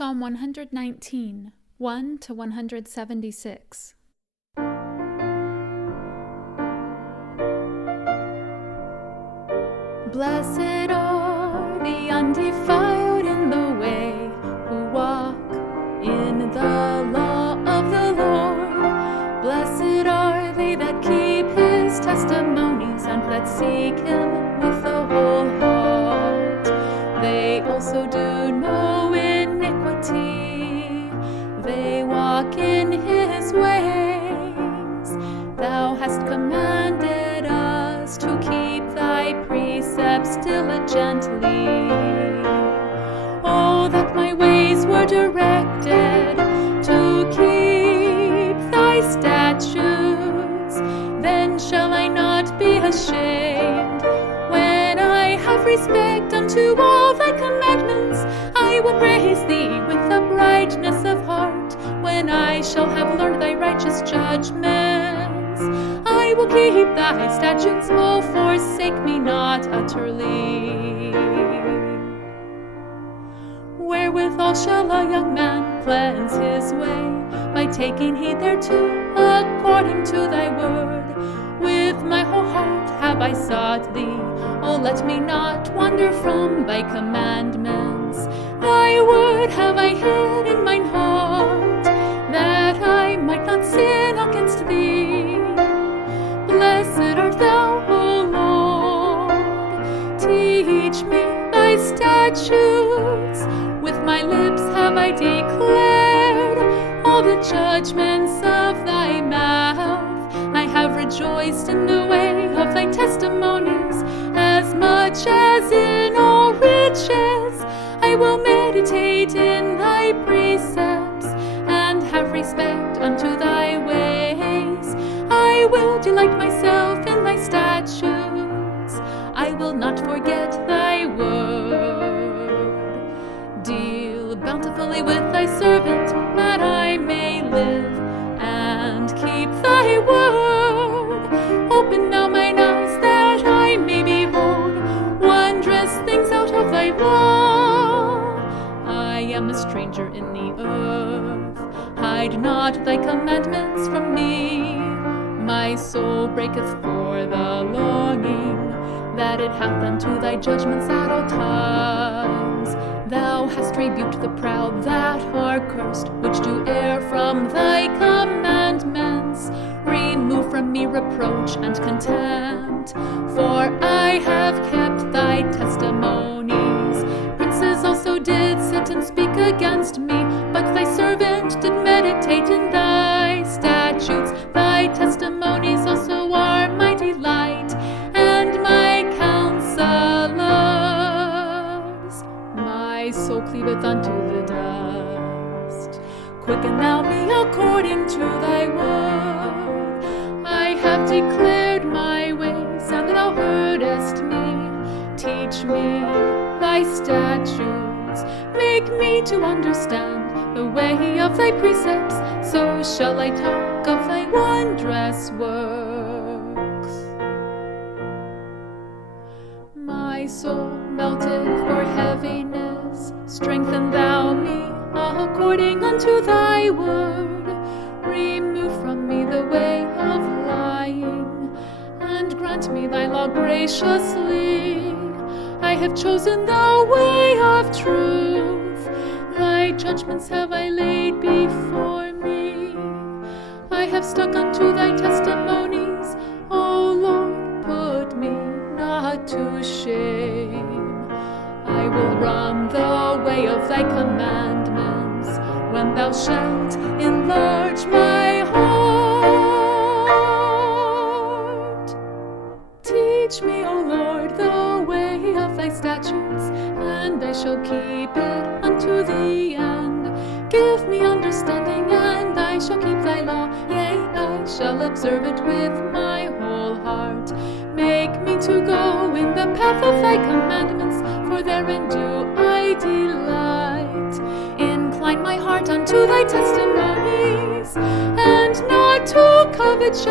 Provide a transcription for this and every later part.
Psalm 119, 1 to 176. Blessed are the undefiled in the way, who walk in the law of the Lord. Blessed are they that keep his testimonies, and that seek him with the whole heart. They also do no iniquity, they walk in his ways. Thou hast commanded us to keep thy precepts diligently. Oh, that my ways were directed to keep thy statutes, then shall I not be ashamed. When I have respect unto all thy commandments, I will praise thee with the brightness of heart. When I shall have learned thy righteous judgments, I will keep thy statutes. Oh, forsake me not utterly. Wherewithal shall a young man cleanse his way? By taking heed thereto, according to thy word. With my whole heart have I sought thee. Oh, let me not wander from thy commandments. Thy word have I hid in mine heart, that I might not sin against thee. Blessed art thou, O Lord. Teach me thy statutes. With my lips have I declared all the judgments of thy mouth. I have rejoiced in the way of thy testimonies, as much as in all riches. I will meditate in thy precepts, and have respect unto thy ways. I will delight myself in thy statutes, I will not forget thy word. Deal bountifully with thy servant, that I may live and keep thy word. Open now mine eyes, that I may behold wondrous things out of thy law. I am a stranger in the earth, hide not thy commandments from me. My soul breaketh for the longing that it hath unto thy judgments at all times. Thou hast rebuked the proud that are cursed, which do err from thy commandments. Remove from me reproach and contempt, for I have kept thy testimonies. Princes also did sit and speak against me, but thy servant did meditate in thy statutes. Thy testimonies also are my delight, and my counselors. My soul cleaveth unto the dust. Quicken thou me according to thy word. I have declared my ways, and thou heardest me. Teach me thy statutes. Make me to understand the way of thy precepts. So shall I talk of thy wondrous works. My soul melteth for heaviness. Strengthen thou me according unto thy word. Remove from me the way of lying, and grant me thy law graciously. I have chosen the way of truth. Thy judgments have I laid before me. I have stuck unto thy testimonies. O Lord, put me not to shame. I will run the way of thy commandments, when thou shalt enlarge my heart. Teach me, O Lord, the way of thy statutes, and I shall keep it unto the end. Give me understanding, and I shall keep thy law. Yea, I shall observe it with my whole heart. Make me to go in the path of thy commandments, for therein do I delight. Incline my heart unto thy testimonies, and not to covetousness.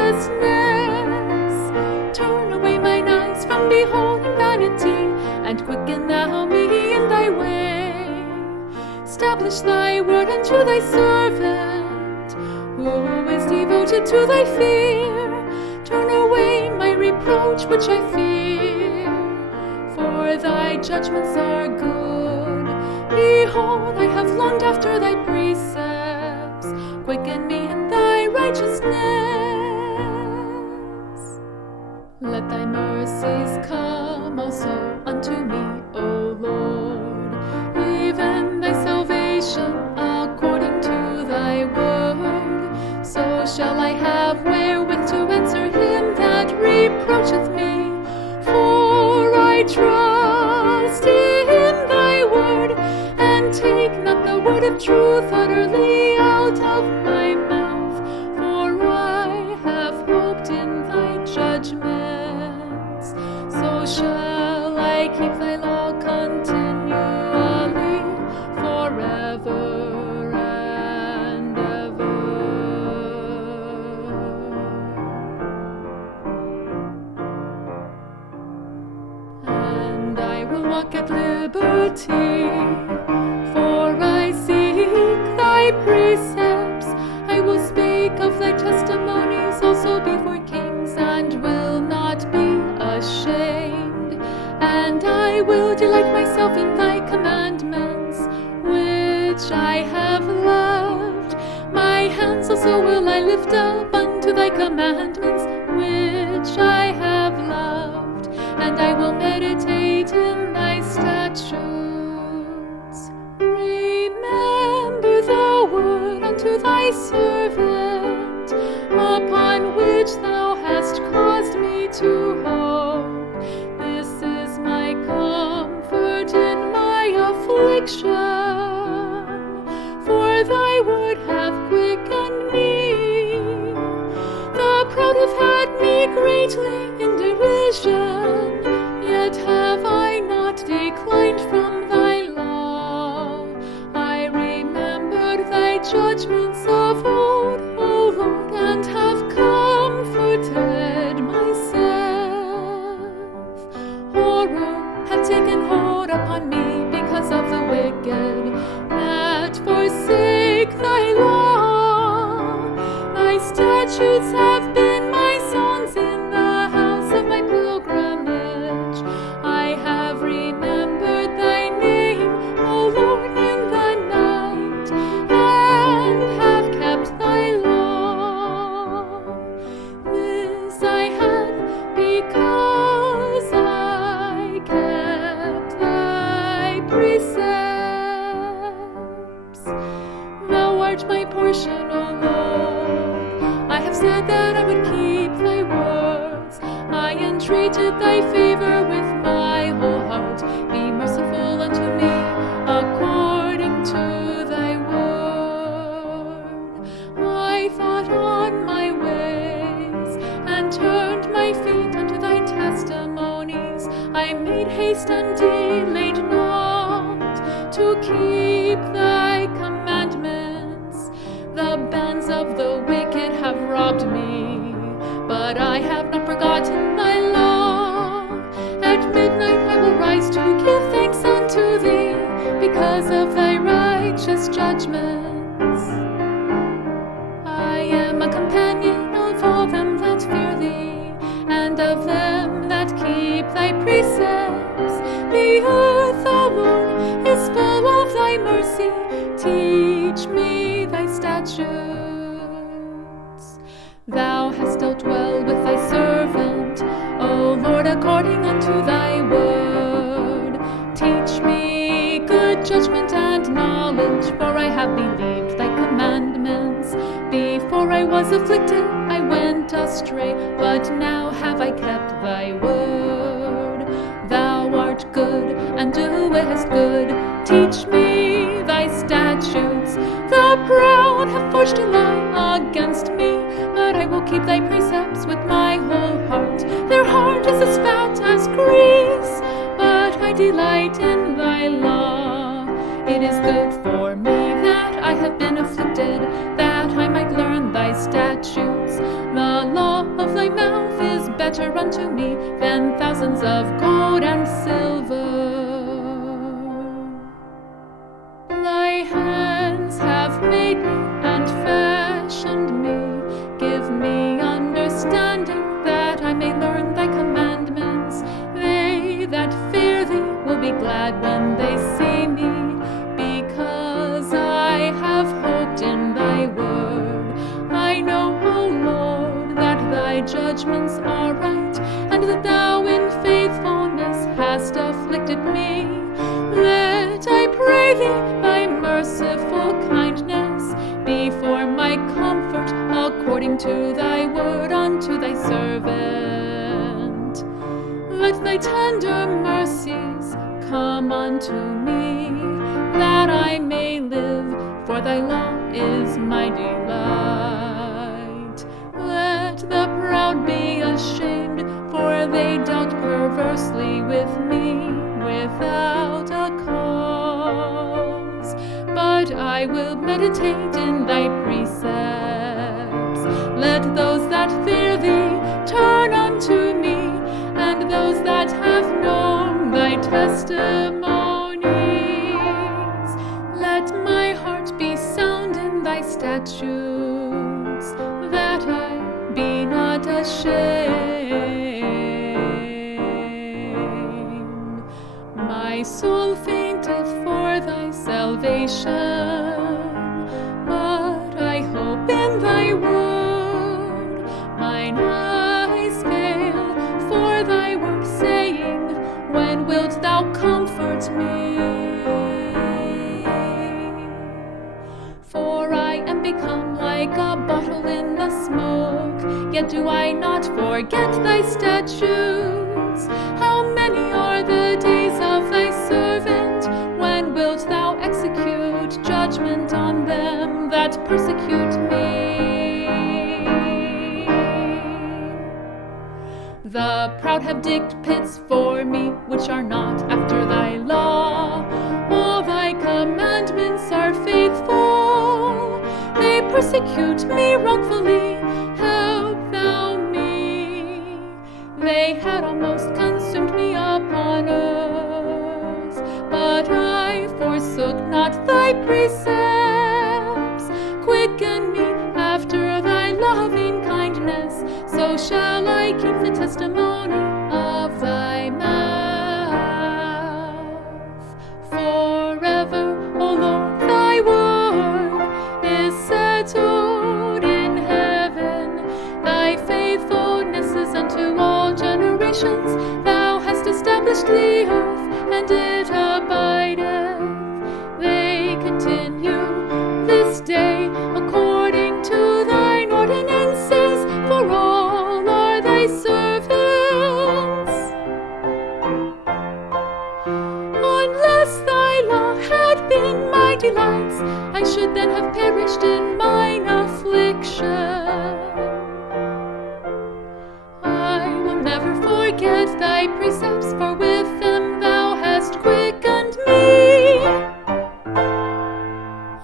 Turn away mine eyes from beholding vanity, and quicken thou me in thy way. establish thy word unto thy servant, who is devoted to thy fear. Turn away my reproach which I fear, for thy judgments are good. Behold, I have longed after thy precepts. Quicken me in thy righteousness. Let thy mercies come also unto me, O Lord, even thy salvation according to thy word. So shall I have wherewith to answer him that reproacheth me. For I trust in thy word, and take not the word of truth utterly out of my mouth. For I have hoped in thy judgments. So shall I keep thy law continually forever and ever. And I will walk at liberty, for I seek thy precepts. I will speak of thy testimonies also before kings, and will not be ashamed. And I will delight myself in thy commandments, which I have loved. My hands also will I lift up unto thy commandments, which I have loved. And I will meditate in thy statutes. Remember the word unto thy servant, upon which thou hast caused me to hope. This is my comfort in my affliction, for thy word hath quickened me. The proud have had me greatly in derision, yet have I not declined from thy law. I remembered thy judgments of old, O Lord, and have comforted myself. Horror hath taken hold upon me because of the wicked that forsake thy law. Thy statutes have been my songs in the house of my pilgrimage. I have remembered thy name, O Lord, in the night, and have kept thy law. This I had because I kept thy precepts. Thou art my portion, O Lord. I have said that I would keep thy words. I entreated thy favor with my whole heart. Be merciful unto me according to thy word. I thought on my ways, and turned my feet unto thy testimonies. I made haste and delayed not to keep thy commandments. The bands of the wicked have robbed me, but I have not forgotten thy law. At midnight I will rise to give thanks unto thee, because of thy righteous judgments. I am a companion of all them that fear thee, and of them that keep thy precepts. The earth, O Lord, is full of thy mercy. Teach me thy statutes. Thou hast dealt well with thy servant, O Lord, according unto thy word. Teach me good judgment and knowledge, for I have believed thy commandments. Before I was afflicted, I went astray, but now have I kept thy word. Thou art good, and doest good. Teach me thy statutes. The proud have forged a lie against me, but I will keep thy precepts with my whole heart. Their heart is as fat as grease, but I delight in thy law. It is good for me that I have been afflicted, that I might learn thy statutes. The law of thy mouth is better unto me than thousands of gold and silver. Thy merciful kindness be for my comfort, according to thy word unto thy servant. Let thy tender mercies come unto me, that I may live, for thy law is my delight. Let the proud be ashamed, for they dealt perversely with me without a cause. But I will meditate in thy precepts. Let those that fear thee turn unto me, and those that have known thy testimonies. Let my heart be sound in thy statutes, that I be not ashamed. My soul fainteth for thy salvation, but I hope in thy word. Mine eyes fail for thy word, saying, when wilt thou comfort me? For I am become like a bottle in the smoke, yet do I not forget thy statutes. How many are the days of thy servant? When wilt thou execute judgment on them that persecute me? The proud have digged pits for me, which are not after thy law. All thy commandments are faithful. They persecute me wrongfully. Help thou me. They had almost consumed me upon earth, but I forsook not thy precepts. Quicken me after thy loving kindness, so shall I keep the testimony of thy mouth. Forever, O Lord, thy word is settled in heaven. Thy faithfulness is unto all generations. Thou hast established the earth, and it abideth. They continue this day according to thine ordinances, for all are thy servants. Unless thy law had been my delights, I should then have perished in mine affliction. I will never forget thy precepts, for with them thou hast quickened me.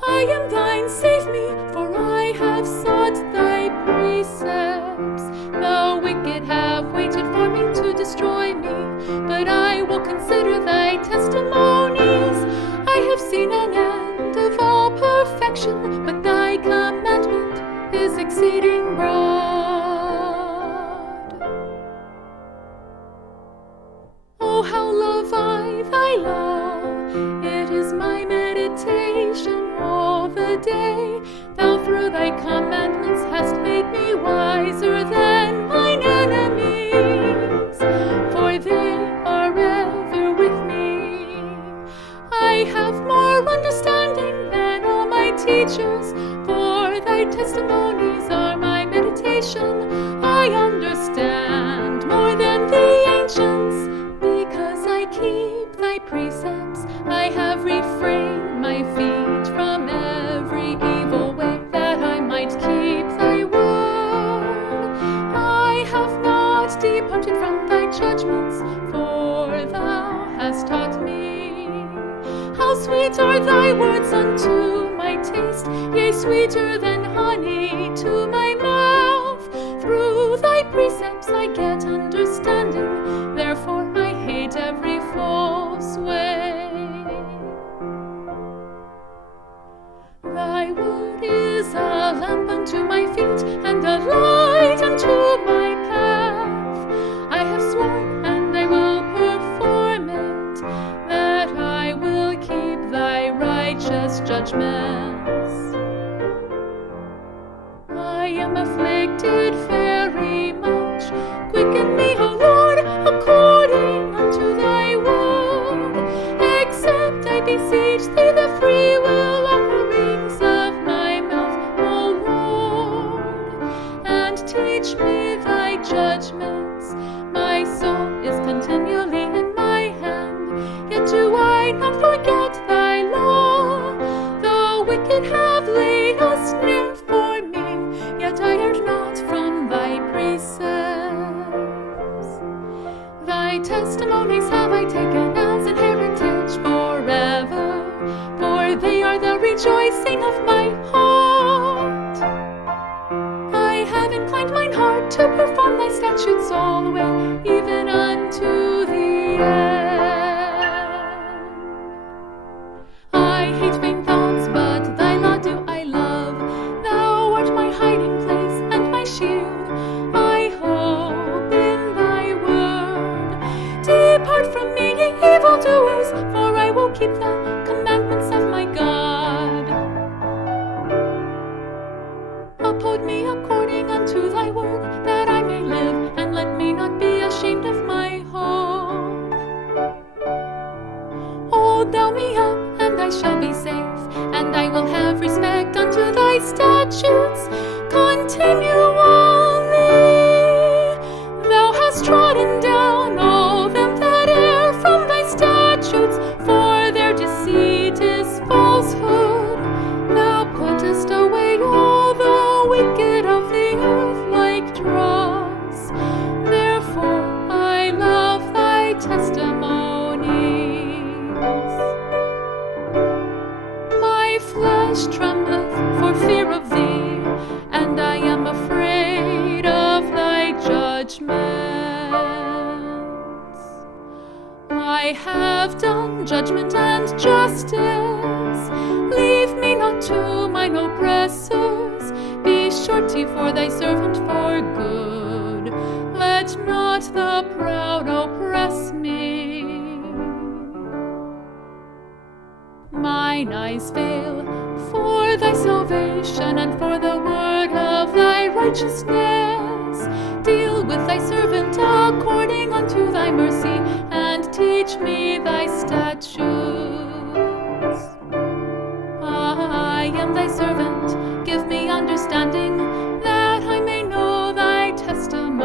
I am thine, save me, for I have sought thy precepts. The wicked have waited for me to destroy me, but I will consider thy testimonies. I have seen an end of all perfection, but thy commandment is exceeding broad. Oh, how love I thy law! It is my meditation all the day. Thou through thy commandments hast made me wiser than mine enemies, for they are ever with me. I have more understanding than all my teachers, for thy testimonies are my meditation. I understand more than the ancients, because I keep thy precepts. I have refrained my feet from every evil way, that I might keep thy word. I have not departed from thy judgments, for thou hast taught me. How sweet are thy words unto my taste, yea, sweeter than honey to my mouth. Through thy precepts I get understanding, therefore I hate every false way. Thy word is a lamp unto my feet, and a light unto my path. I have sworn, and I will perform it, that I will keep thy righteous judgments. I am afflicted very much. Quicken me, O Lord, according unto thy word. Accept, I beseech thee, the free will of wicked have laid a snare for me, yet I erred not from thy precepts. Thy testimonies have I taken as an heritage forever, for they are the rejoicing of my heart. I have inclined mine heart to perform thy statutes all the way, even unto the end. I hate vain thoughts, but thy law do I love. Thou art my hiding place and my shield. I hope in thy word. Depart from me, ye evildoers, for I will keep the commandments of my God. Uphold me according unto thy word, that I may live, and let me not be ashamed of my hope. Hold thou me up, and I shall be safe, and I will have respect unto thy statutes continually. Thou hast trodden down all them that err from thy statutes, for their deceit is falsehood. Thou puttest away all the wicked of the earth like dross. Therefore I love thy testimonies. My flesh trembleth for fear of thee, and I am afraid of thy judgments. I have done judgment and justice. Leave me not to mine oppressors. Be surety for thy servant for good. Let not the proud oppress me. Mine eyes fail for thy salvation and for the word of thy righteousness. Deal with thy servant according unto thy mercy, and teach me thy statutes. I am thy servant, give me understanding, that I may know thy testimonies.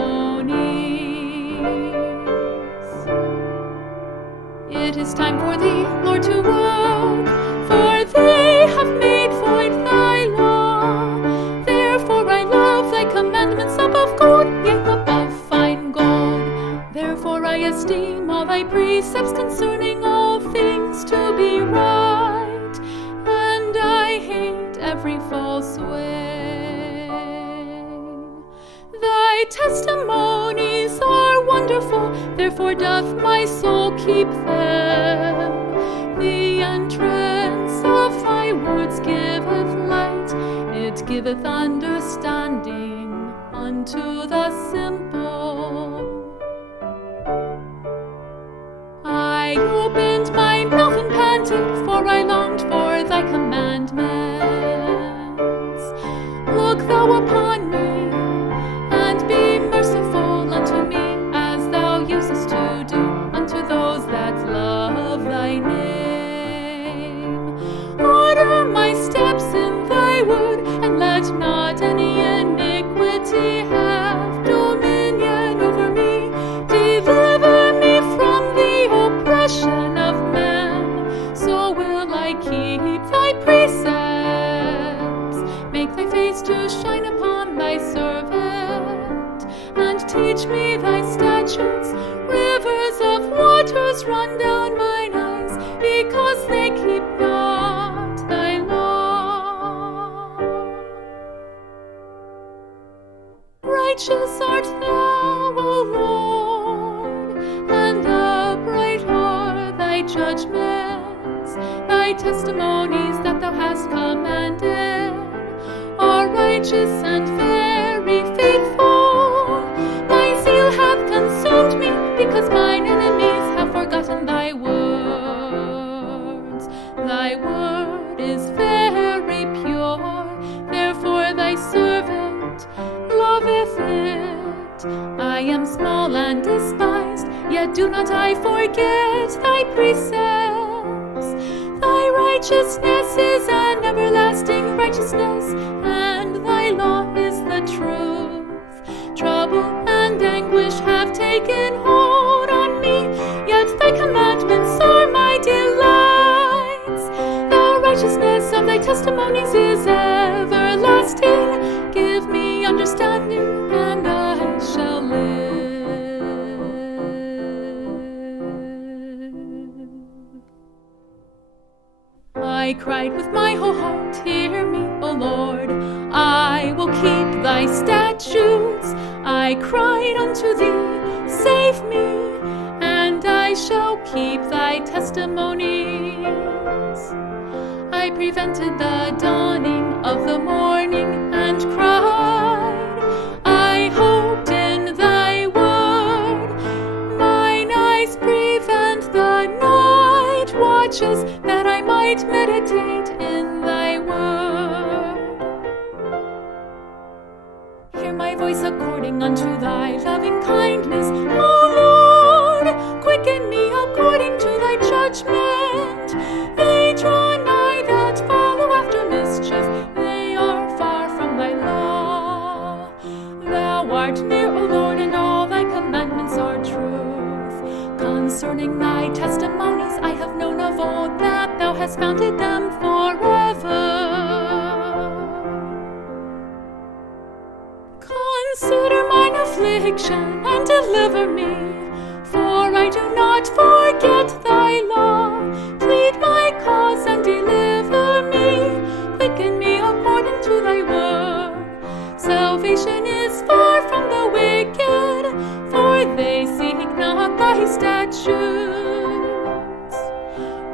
It is time for thee, Lord, to work, for they have made void thy law. Therefore I love thy commandments above gold, yea, above fine gold. Therefore I esteem all thy precepts concerning all things to be right, and I hate every false way. Thy testimonies are wonderful, therefore doth my soul keep them. The entrance of thy words giveth light, it giveth understanding unto the simple. I opened my mouth and panted, for I longed for thy commandments. Look thou upon me, and be merciful unto me, as thou usest to do unto those that love thy name. Order my steps in thy word, and let not any iniquity have dominion over me. Deliver me from the oppression of men, so will I keep thy precepts. Make thy face to shine upon thy servant, and teach me thy statutes. Rivers of waters run down mine eyes, because they keep not thy law. Righteous art thou, O Lord, and upright are thy judgments. Thy testimonies that thou hast commanded are righteous and very faithful. Thy zeal hath consumed me, because mine enemies have forgotten thy words. Thy word is very pure, therefore thy servant loveth it. I am small and despised, yet do not I forget thy precepts. Thy righteousness is an everlasting righteousness, and thy law is the truth. Trouble and anguish have taken hold on me, yet thy commandments are my delights. The righteousness of thy testimonies is everlasting. Give me understanding, and I shall live. I cried with my whole heart, hear me, O Lord. I will keep thy statutes. I cried unto thee, save me, and I shall keep thy testimonies. I prevented the dawning of the morning and cried. I hoped in thy word. Mine eyes prevent the night watches, that I might meditate in thy word. Hear my voice according unto thy loving kindness, O Lord. Quicken me according to thy judgment. They draw nigh that follow after mischief. They are far from thy law. Thou art near, O Lord, and all thy commandments are truth. Concerning thy testimonies I have known of old, that thou hast founded them forever. Consider mine affliction and deliver me, for I do not forget thy law. Plead my cause and deliver me. Quicken me according to thy word. Salvation is far from the wicked, for they seek not thy statutes.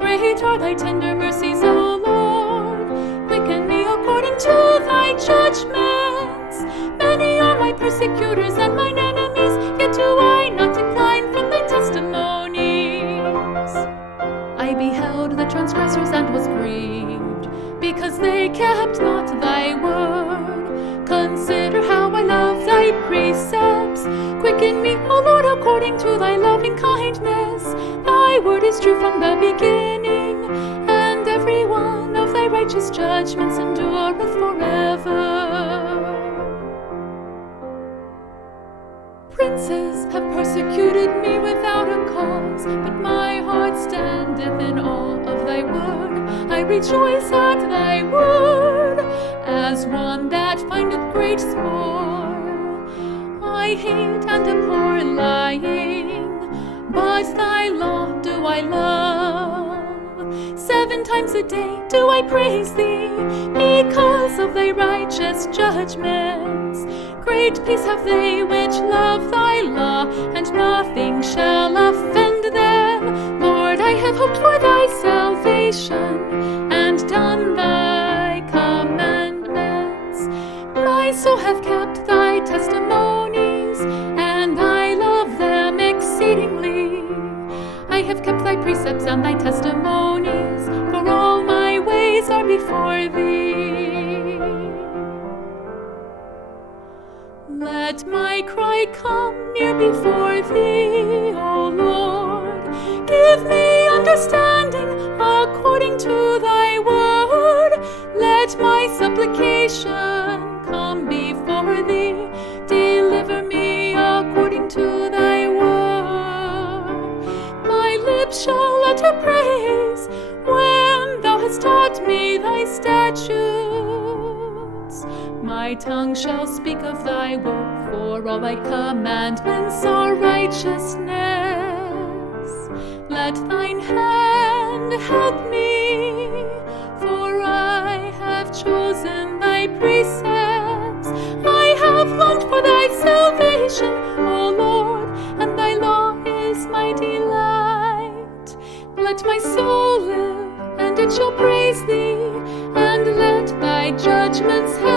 Great are thy tender mercies, O Lord. Quicken me according to thy judgments. Many are my persecutors and mine enemies, yet do I not decline from thy testimonies. I beheld the transgressors and was grieved, because they kept not thy word. Consider how I love thy precepts. Quicken me, O Lord, according to thy loving kindness. Thy word is true from the beginning, and every one of thy righteous judgments endureth forever. Princes have persecuted me without a cause, but my heart standeth in awe of thy word. I rejoice at thy word, as one that findeth great spoil. I hate and abhor lying, but thy law do I love. 7 times a day do I praise thee, because of thy righteous judgments. Great peace have they which love thy law, and nothing shall offend them. Lord, I have hoped for thy salvation, and done thy commandments. My soul hath kept thy testimonies, and I love them exceedingly. I have kept thy precepts and thy testimonies, for all my ways are before thee. Let my cry come near before thee, O Lord. Give me understanding according to thy word. Let my supplication come before thee. Deliver me according to thy word. My lips shall utter praise when thou hast taught me thy statutes. My tongue shall speak of thy word, for all thy commandments are righteousness. Let thine hand help me, for I have chosen thy precepts. I have longed for thy salvation, O Lord, and thy law is my delight. Let my soul live, and it shall praise thee, and let thy judgments help